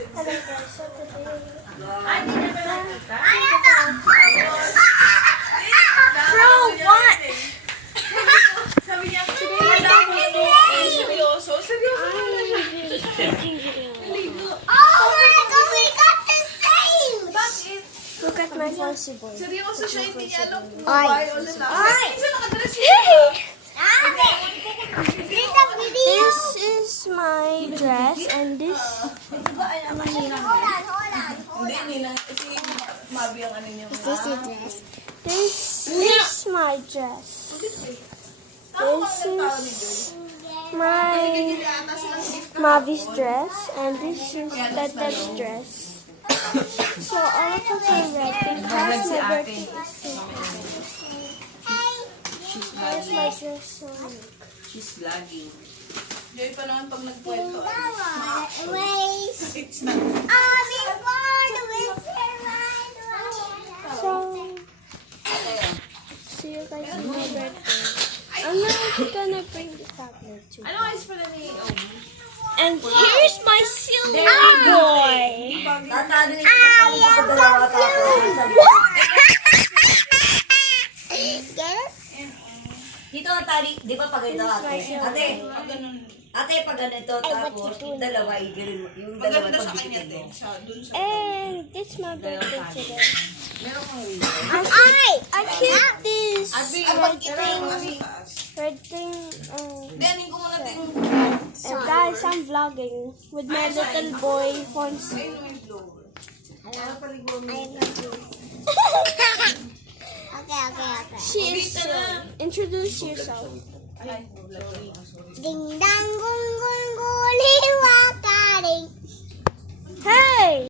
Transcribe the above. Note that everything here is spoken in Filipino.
Hello guys, so today Bro, what? today Seryoso? Oh my God, we got the same! Bakit? look at my fancy boy. Seryoso siya, hindi niya alam kung Ay. babae o lalaki. Ay. Minsan nakadress siya. This is my dress and this Hindi, ninang, si Mabi ang ano niya. This is dress. this is my dress. This is my Mavi's dress and this is Tata's dress. So all of us are red because my birthday is today. Here's my dress. She's vlogging. Joy pa naman pag nagkwento. Ways. It's not. Oh, before the winter So see you guys on my birthday. I'm not gonna bring the tablet too. Ano ayos pala ni Omi? And here's my silly boy. Tatado yung dalawa Dito ang tali, di ba pag ganito ate? Ate, pag ganito tapos yung dalawa, yung dalawa Maganda sa kanya, pagbitin te. mo. Sa, dun sa... And it's my birthday today. Meron kang I keep this Pag ito yung mga sa taas. red thing. Denin ko muna din. And guys, I'm vlogging with my little boy Fonzie. Ayun yung blower. Okay. She is introduce yourself. Ay, sorry. Ding dang gung gung gung liwakaring.